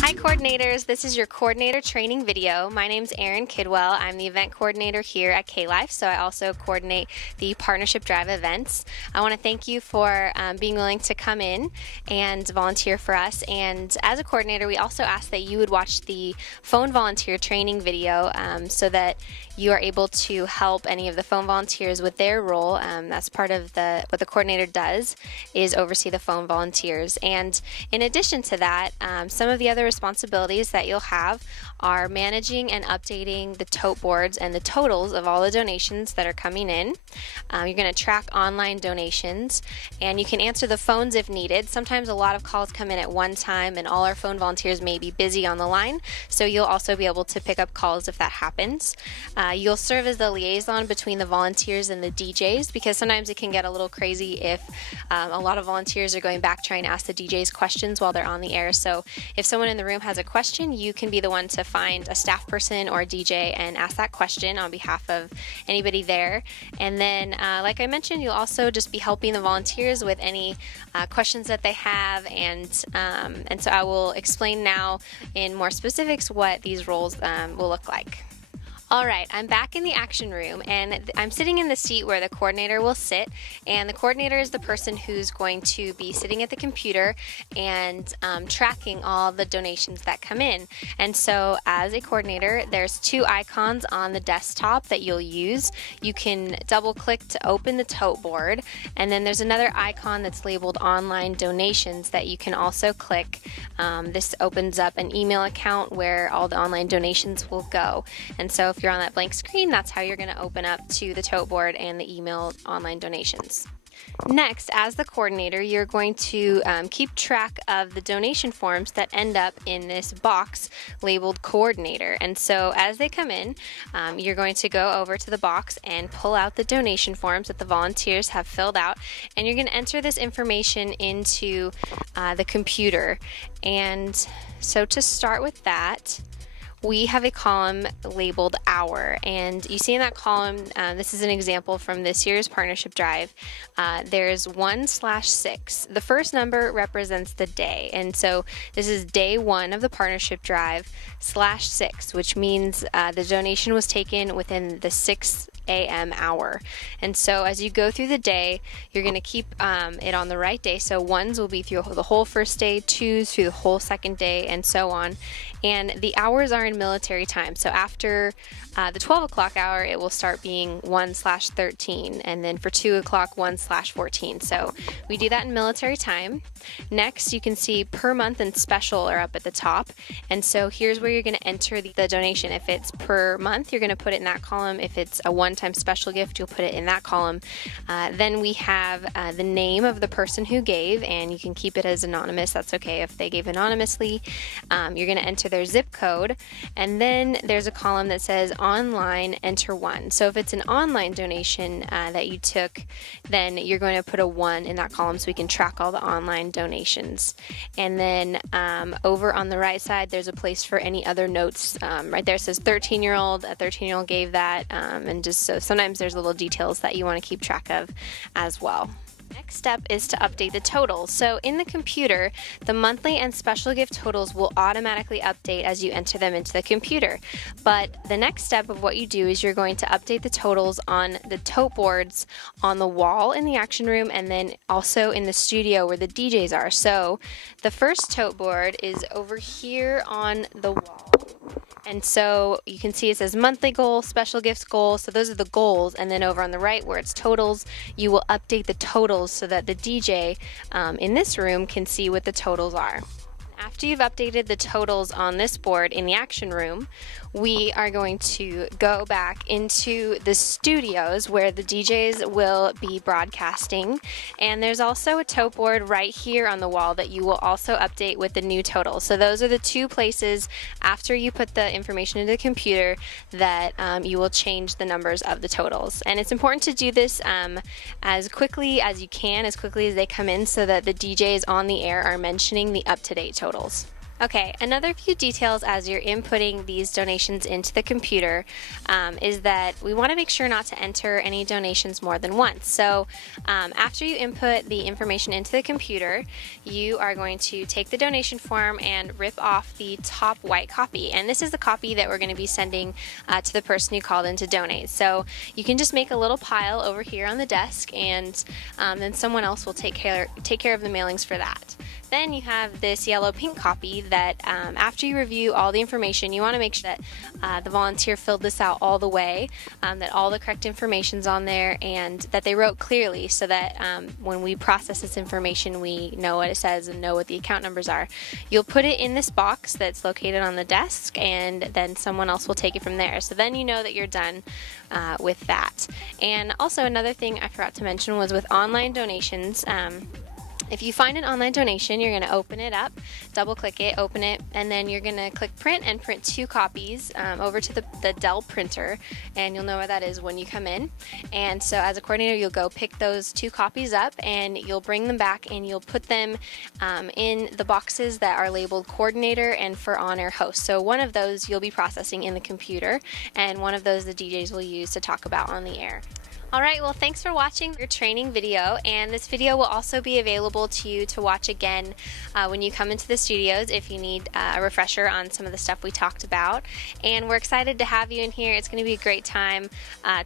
Hi coordinators, this is your coordinator training video. My name's Erin Kidwell. I'm the event coordinator here at K-Life, so I also coordinate the Partnership Drive events. I want to thank you for being willing to come in and volunteer for us, and as a coordinator we also ask that you would watch the phone volunteer training video so that you are able to help any of the phone volunteers with their role. That's part of what the coordinator does, is oversee the phone volunteers. And in addition to that, some of the other responsibilities that you'll have are managing and updating the tote boards and the totals of all the donations that are coming in. You're going to track online donations, and you can answer the phones if needed. Sometimes a lot of calls come in at one time and all our phone volunteers may be busy on the line, so you'll also be able to pick up calls if that happens. You'll serve as the liaison between the volunteers and the DJs, because sometimes it can get a little crazy if a lot of volunteers are going back trying to ask the DJs questions while they're on the air. So if someone in the room has a question, you can be the one to find a staff person or a DJ and ask that question on behalf of anybody there. And then, like I mentioned, you'll also just be helping the volunteers with any questions that they have, and so I will explain now in more specifics what these roles will look like. Alright, I'm back in the action room, and I'm sitting in the seat where the coordinator will sit, and the coordinator is the person who's going to be sitting at the computer and tracking all the donations that come in. And so as a coordinator, there's two icons on the desktop that you'll use. You can double click to open the tote board, and then there's another icon that's labeled online donations that you can also click. This opens up an email account where all the online donations will go. And so if you're on that blank screen, that's how you're going to open up to the tote board and the email online donations. Next, as the coordinator, you're going to keep track of the donation forms that end up in this box labeled coordinator. And so as they come in, you're going to go over to the box and pull out the donation forms that the volunteers have filled out, and you're going to enter this information into the computer. And so to start with that, we have a column labeled hour, and you see in that column, this is an example from this year's partnership drive, there's 1/6. The first number represents the day, and so this is day 1 of the partnership drive /6, which means the donation was taken within the 6 a.m. hour. And so as you go through the day, you're going to keep it on the right day. So 1s will be through the whole first day, 2s through the whole second day, and so on. And the hours are in military time. So after the 12 o'clock hour, it will start being 1/13, and then for 2 o'clock, 1/14. So we do that in military time. Next, you can see per month and special are up at the top. And so here's where you're going to enter the donation. If it's per month, you're going to put it in that column. If it's a one-time special gift, you'll put it in that column. Then we have the name of the person who gave, and you can keep it as anonymous. That's okay if they gave anonymously. You're going to enter their zip code, and then there's a column that says online, enter 1. So if it's an online donation that you took, then you're going to put a 1 in that column so we can track all the online donations. And then over on the right side, there's a place for any other notes. Right there it says 13-year-old, a 13-year-old gave that, and just so sometimes there's little details that you want to keep track of as well. Next step is to update the totals. So in the computer, the monthly and special gift totals will automatically update as you enter them into the computer. But the next step of what you do is you're going to update the totals on the tote boards on the wall in the action room, and then also in the studio where the DJs are. So the first tote board is over here on the wall. And so you can see it says monthly goal, special gifts goal, so those are the goals. And then over on the right where it's totals, you will update the totals so that the DJ in this room can see what the totals are. After you've updated the totals on this board in the action room, we are going to go back into the studios where the DJs will be broadcasting, and there's also a tote board right here on the wall that you will also update with the new totals. So those are the two places after you put the information into the computer that you will change the numbers of the totals. And it's important to do this as quickly as you can, as quickly as they come in, so that the DJs on the air are mentioning the up-to-date totals. Okay, another few details as you're inputting these donations into the computer is that we want to make sure not to enter any donations more than once. So after you input the information into the computer, you are going to take the donation form and rip off the top white copy. And this is the copy that we're going to be sending to the person who called in to donate. So you can just make a little pile over here on the desk, and then someone else will take care of the mailings for that. Then you have this yellow-pink copy that after you review all the information, you want to make sure that the volunteer filled this out all the way, that all the correct information's on there, and that they wrote clearly so that when we process this information, we know what it says and know what the account numbers are. You'll put it in this box that's located on the desk, and then someone else will take it from there. So then you know that you're done with that. And also another thing I forgot to mention was with online donations, if you find an online donation, you're going to open it up, double click it, open it, and then you're going to click print and print 2 copies over to the Dell printer, and you'll know where that is when you come in. And so as a coordinator, you'll go pick those 2 copies up and you'll bring them back and you'll put them in the boxes that are labeled coordinator and for on-air host. So one of those you'll be processing in the computer, and one of those the DJs will use to talk about on the air. Alright, well, thanks for watching your training video, and this video will also be available to you to watch again when you come into the studios if you need a refresher on some of the stuff we talked about. And we're excited to have you in here. It's going to be a great time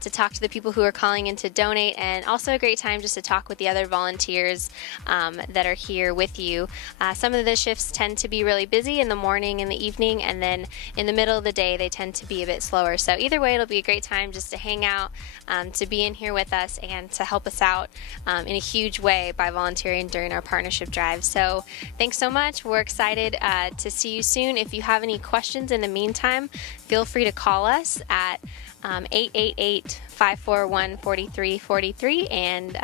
to talk to the people who are calling in to donate, and also a great time just to talk with the other volunteers that are here with you. Some of the shifts tend to be really busy in the morning and the evening, and then in the middle of the day they tend to be a bit slower. So either way, it'll be a great time just to hang out, to be in here with us, and to help us out in a huge way by volunteering during our partnership drive. So thanks so much. We're excited to see you soon. If you have any questions in the meantime, feel free to call us at 888-541-4343, and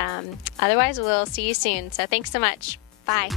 otherwise we'll see you soon. So thanks so much. Bye.